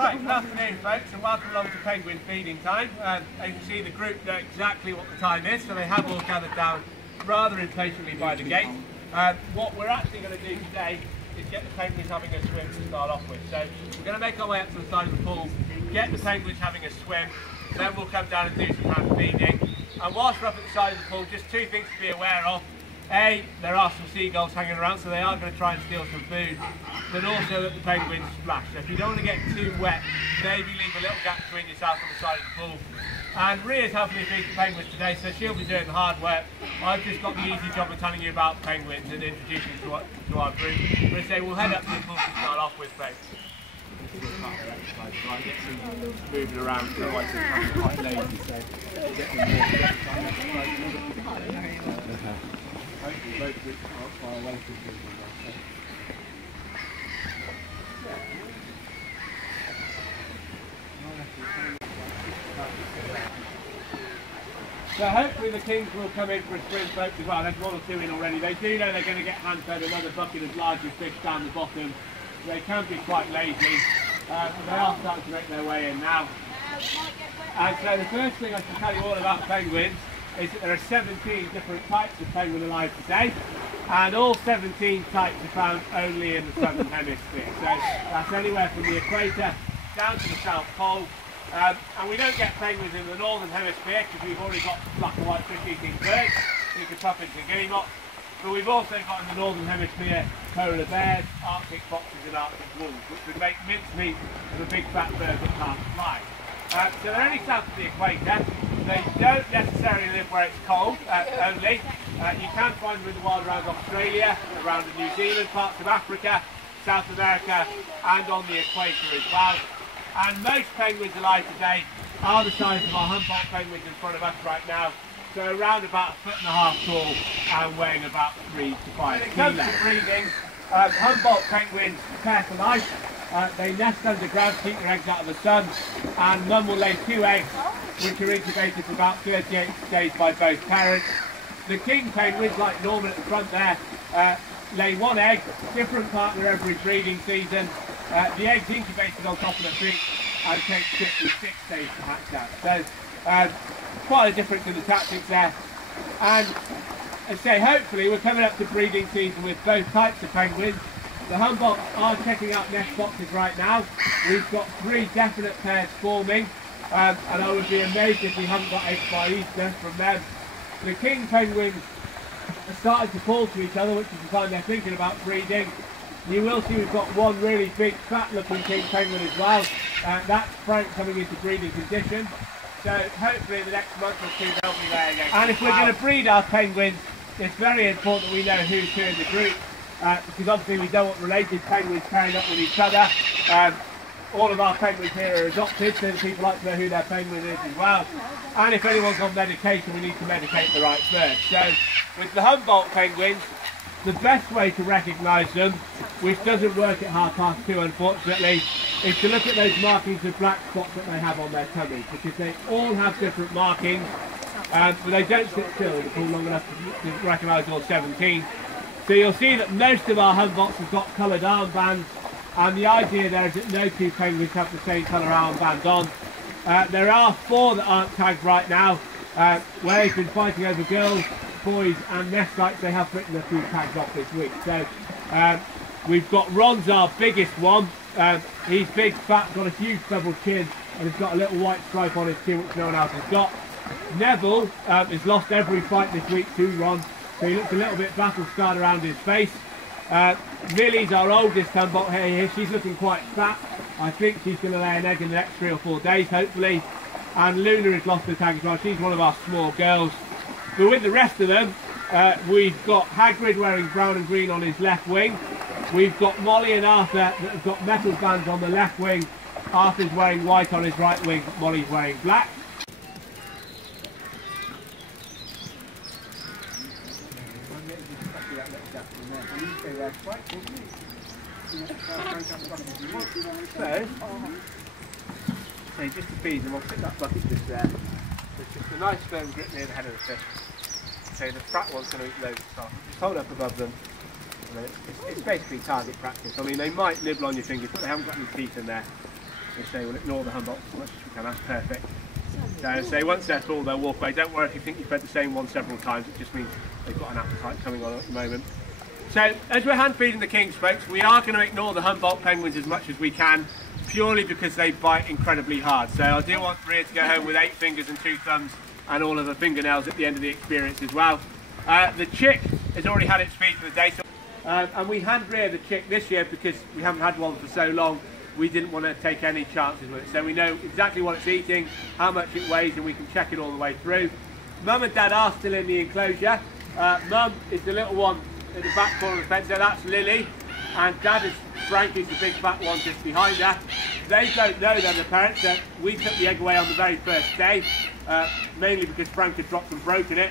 Right, good afternoon folks, and welcome along to penguin feeding time. As you can see, the group know exactly what the time is, so they have all gathered down rather impatiently by the gate. What we're actually going to do today is get the penguins having a swim to start off with. So we're going to make our way up to the side of the pool, get the penguins having a swim, then we'll come down and do some hand feeding. And whilst we're up at the side of the pool, just two things to be aware of. A, there are some seagulls hanging around, so they are going to try and steal some food, but also that the penguins splash. So if you don't want to get too wet, maybe leave a little gap between yourself and the side of the pool. And Ria's helping me feed the penguins today, so she'll be doing the hard work. I've just got the easy job of telling you about penguins and introducing you to our group. But I say we'll head up to the pool to start off with, folks. Right, get some moving around, otherwise it's quite lazy, so we'll get them hopefully both of which are far away from people. So hopefully the kings will come in for a swim, folks, as well. There's one or two in already. They do know they're going to get hand-fed another bucket of larger fish down the bottom. They can be quite lazy, but they are starting to make their way in now. And so the first thing I can tell you all about penguins is that there are 17 different types of penguin alive today, and all 17 types are found only in the southern hemisphere. So that's anywhere from the equator down to the South Pole. And we don't get penguins in the northern hemisphere because we've already got black and white fish-eating birds, you can pop into guinea mocks. But we've also got in the northern hemisphere polar bears, arctic foxes and arctic wolves, which would make mincemeat of a big fat bird that can't fly. So they're only south of the equator. They don't necessarily live where it's cold only. You can find them in the wild around Australia, around New Zealand, parts of Africa, South America and on the equator as well. And most penguins alive today are the size of our Humboldt penguins in front of us right now. So around about 1.5 foot tall and weighing about 3 to 5 kilos. When it comes to breeding, Humboldt penguins pair for life. They nest underground to keep their eggs out of the sun, and mum will lay 2 eggs which are incubated for about 38 days by both parents. The king penguins, like Norman at the front there, lay 1 egg, different partner every breeding season. The eggs incubated on top of the tree and take 56 days to hatch out. So quite a difference in the tactics there. And as I say, hopefully we're coming up to breeding season with both types of penguins. The Humboldts are checking out nest boxes right now. We've got 3 definite pairs forming, and I would be amazed if we haven't got eggs by Easter from them. The king penguins are starting to call to each other, which is the time they're thinking about breeding. You will see we've got 1 really big fat looking king penguin as well. That's Frank coming into breeding condition. So hopefully in the next month or 2 they'll be laying eggs. And if we're going to breed our penguins, it's very important that we know who's who in the group. Because obviously we don't want related penguins pairing up with each other. All of our penguins here are adopted, so people like to know who their penguin is as well. And if anyone's on medication, we need to medicate the right bird. So with the Humboldt penguins, the best way to recognise them, which doesn't work at 2:30 unfortunately, is to look at those markings of black spots that they have on their tummies, because they all have different markings, but they don't sit still in the pool long enough to recognise all 17. So you'll see that most of our Humboldts have got coloured armbands, and the idea there is that no 2 penguins have the same colour armband on. There are 4 that aren't tagged right now, where they've been fighting over girls, boys and nest sites. They have written a few tags off this week. So we've got Ron's our biggest one. He's big, fat, got a huge double chin, and he's got a little white stripe on his chin which no one else has got. Neville has lost every fight this week to Ron, so he looks a little bit battle-scarred around his face. Millie's our oldest Humboldt here. She's looking quite fat. I think she's going to lay an egg in the next 3 or 4 days, hopefully. And Luna has lost her tag as well. She's one of our small girls. But with the rest of them, we've got Hagrid wearing brown and green on his left wing. We've got Molly and Arthur that have got metal bands on the left wing. Arthur's wearing white on his right wing, Molly's wearing black. So just to feed them, I'll stick that bucket just there. It's just a nice firm grip near the head of the fish. So the fat one's going to eat loads of stuff. Just hold up above them. And then it's basically target practice. I mean, they might nibble on your fingers, but they haven't got any teeth in there. say we'll ignore the Humboldt as much as we can. That's perfect. So once they're full, they'll walk away. Don't worry if you think you've fed the same one several times. It just means they've got an appetite coming on at the moment. So as we're hand feeding the king spokes, we are going to ignore the Humboldt penguins as much as we can, purely because they bite incredibly hard. So I do want Rhea to go home with 8 fingers and 2 thumbs and all of her fingernails at the end of the experience as well. The chick has already had its feed for the day, so, and we hand rear the chick this year because we haven't had one for so long. We didn't want to take any chances with it, so we know exactly what it's eating, how much it weighs, and we can check it all the way through. Mum and Dad are still in the enclosure. Mum is the little one at the back corner of the fence, so that's Lily, and Dad is Frank, is the big fat one just behind her. They don't know they're the parents. We took the egg away on the very first day, mainly because Frank had dropped and broken it.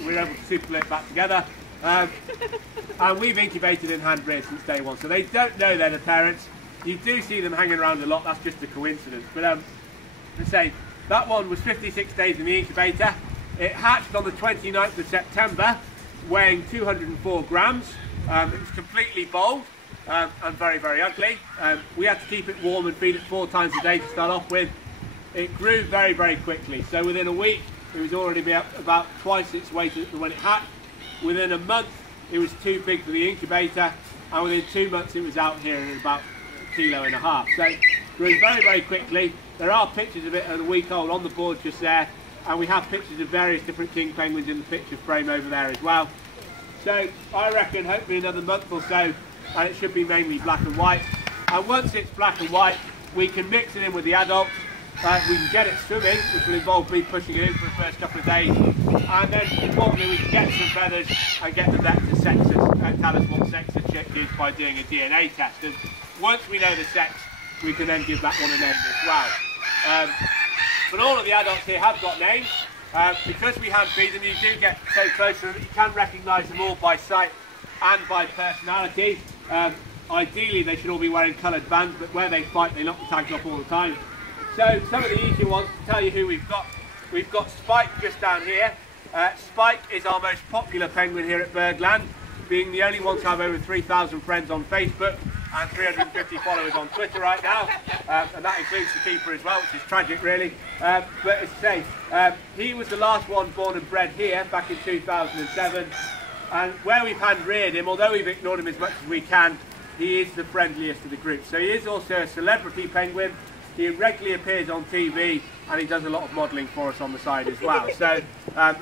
We were able to super glue it back together. And we've incubated in hand rear since day one, so they don't know they're the parents. You do see them hanging around a lot, that's just a coincidence. But let's say that one was 56 days in the incubator. It hatched on the 29th of September, weighing 204 grams. It was completely bald and very, very ugly. We had to keep it warm and feed it 4 times a day to start off with. It grew very, very quickly. So within a week, it was already about twice its weight when it hatched. Within a month, it was too big for the incubator. And within 2 months, it was out here at about 1.5 kilos. So it grew very, very quickly. There are pictures of it at a week old on the board just there. And we have pictures of various different king penguins in the picture frame over there as well. So I reckon hopefully another month or so, and it should be mainly black and white. And once it's black and white, we can mix it in with the adult. We can get it swimming, which will involve me pushing it in for the first couple of days. And then importantly, we can get some feathers and get the vet to sex us, and tell us what sex the chick is by doing a DNA test. And once we know the sex, we can then give that one a name as well. But all of the adults here have got names. Because we hand feed them, you do get so close to them that you can recognise them all by sight and by personality. Ideally, they should all be wearing coloured bands, but where they fight, they knock the tags off all the time. So some of the easier ones, to tell you who we've got Spike just down here. Spike is our most popular penguin here at Birdland, being the only one to have over 3,000 friends on Facebook and 350 followers on Twitter right now, and that includes the keeper as well, which is tragic really. But as I say, he was the last one born and bred here back in 2007, and where we've hand reared him, although we've ignored him as much as we can, he is the friendliest of the group. So he is also a celebrity penguin. He regularly appears on TV, and he does a lot of modelling for us on the side as well. So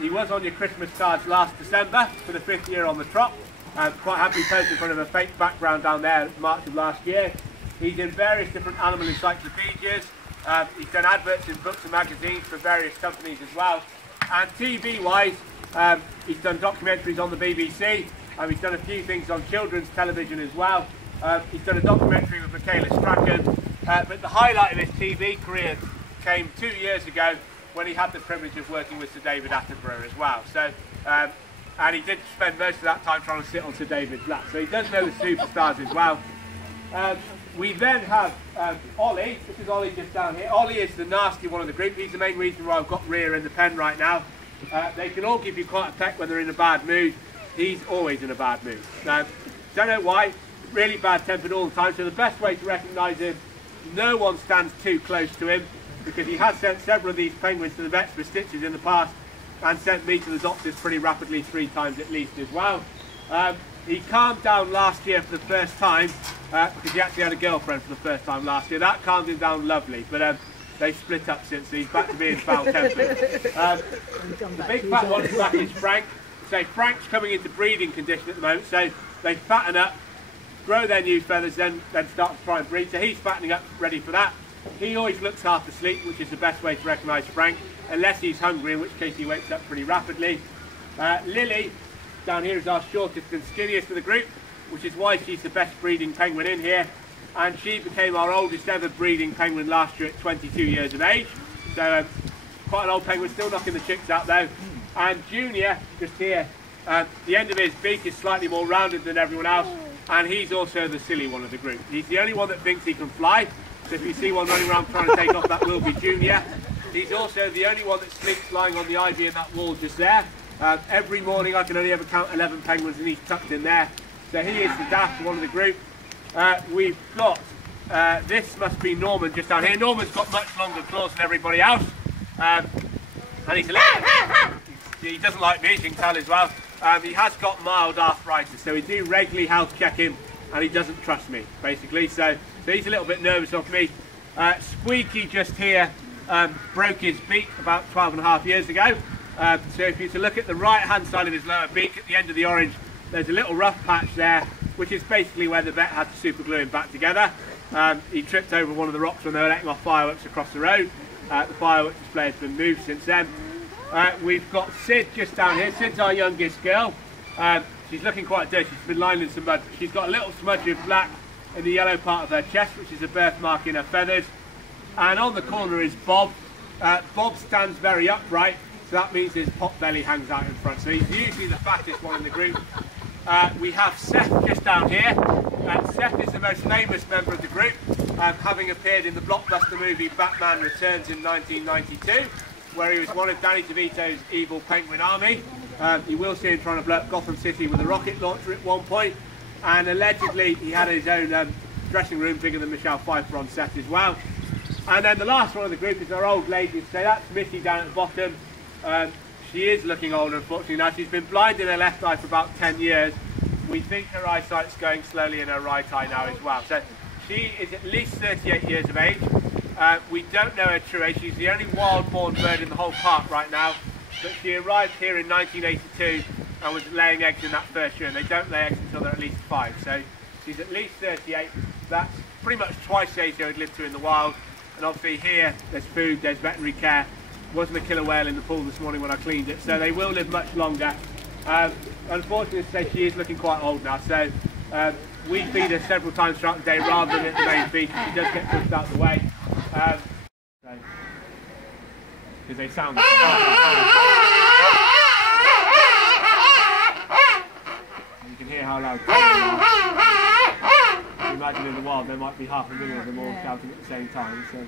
he was on your Christmas cards last December for the 5th year on the trot. Quite happily posed in front of a fake background down there in March of last year. He's in various different animal encyclopedias. He's done adverts in books and magazines for various companies as well. And TV-wise, he's done documentaries on the BBC. He's done a few things on children's television as well. He's done a documentary with Michaela Strachan. But the highlight of his TV career came 2 years ago when he had the privilege of working with Sir David Attenborough as well. So, and he did spend most of that time trying to sit on Sir David's lap. So he does know the superstars as well. We then have Ollie. This is Ollie just down here. Ollie is the nasty one of the group. He's the main reason why I've got Rhea in the pen right now. They can all give you quite a peck when they're in a bad mood. He's always in a bad mood. Don't know why. Really bad tempered all the time. So the best way to recognise him, no one stands too close to him, because he has sent several of these penguins to the vets for stitches in the past, and sent me to the doctors pretty rapidly 3 times at least as well. He calmed down last year for the first time, because he actually had a girlfriend for the first time last year. That calmed him down lovely, but they've split up since, so he's back to being foul-tempered. The big fat one is back is Frank. So Frank's coming into breeding condition at the moment, so they fatten up, grow their new feathers, then start to try and breed. So he's fattening up, ready for that. He always looks half asleep, which is the best way to recognise Frank, unless he's hungry, in which case he wakes up pretty rapidly. Lily, down here, is our shortest and skinniest of the group, which is why she's the best breeding penguin in here. And she became our oldest ever breeding penguin last year at 22 years of age. So quite an old penguin, still knocking the chicks out though. And Junior, just here, the end of his beak is slightly more rounded than everyone else, and he's also the silly one of the group. He's the only one that thinks he can fly. So if you see one running around trying to take off, that will be Junior. He's also the only one that sleeps lying on the ivy in that wall just there. Every morning I can only ever count 11 penguins, and he's tucked in there. So he is the daft one of the group. We've got this must be Norman just down here. Norman's got much longer claws than everybody else. And he's a little, he doesn't like me, as you can tell as well. He has got mild arthritis, so we do regularly health check him, and he doesn't trust me, basically. So he's a little bit nervous of me. Squeaky just here broke his beak about 12.5 years ago. So if you to look at the right hand side of his lower beak, at the end of the orange, there's a little rough patch there, which is basically where the vet had to super glue him back together. He tripped over one of the rocks when they were letting off fireworks across the road. The fireworks display has been moved since then. We've got Sid just down here. Sid's our youngest girl. She's looking quite dirty. She's been lying in some mud. She's got a little smudge of black in the yellow part of her chest, which is a birthmark in her feathers. And on the corner is Bob. Bob stands very upright, so that means his pot belly hangs out in front. So he's usually the fattest one in the group. We have Seth just down here. Seth is the most famous member of the group, having appeared in the blockbuster movie Batman Returns in 1992, where he was one of Danny DeVito's evil penguin army. You will see him trying to blow up Gotham City with a rocket launcher at one point, and allegedly he had his own dressing room bigger than Michelle Pfeiffer on set as well. And then the last one of the group is our old lady. So that's Missy down at the bottom. She is looking older, unfortunately. Now, she's been blind in her left eye for about 10 years. We think her eyesight's going slowly in her right eye now as well. So she is at least 38 years of age. We don't know her true age. She's the only wild-born bird in the whole park right now. But she arrived here in 1982 and was laying eggs in that first year. And they don't lay eggs until they're at least 5. So she's at least 38. That's pretty much twice the age they would live to in the wild. And obviously here, there's food, there's veterinary care. Wasn't a killer whale in the pool this morning when I cleaned it, so they will live much longer. Unfortunately, today she is looking quite old now, so we feed her several times throughout the day rather than at the main feed. She does get pushed out of the way. Because they sound like you can hear how loud they are. Imagine in the wild there might be 500,000 of them all shouting at the same time, so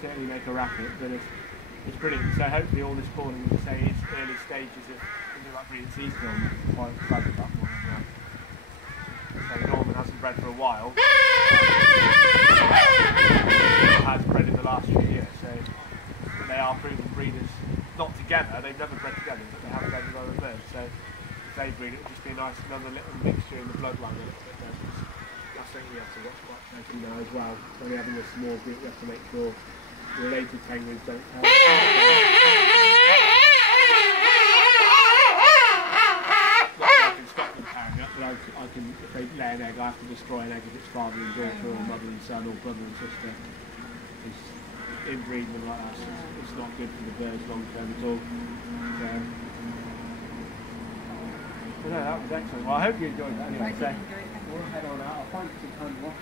certainly make a racket, but it's brilliant. So hopefully all this spawning, as I say, is early stages of something like breeding season. Quite excited about more than that. So Norman hasn't bred for a while. Has bred in the last few years, so they are proven breeders. Not together, they've never bred together, but they have bred with other birds. So if they breed, it would just be a nice another little mixture in the bloodline. That's something we have to watch quite closely now as well. When we're having a small group, we have to make sure related penguins don't help. Not that I can stop them pairing up, but I can, if they lay an egg, I have to destroy an egg if it's father and daughter or mother and son or brother and sister. It's inbreeding them like that, so it's not good for the birds long term at all. So, but no, that was excellent. Well, I hope you enjoyed that anyway. So, we'll head on out. I'll find some time to watch.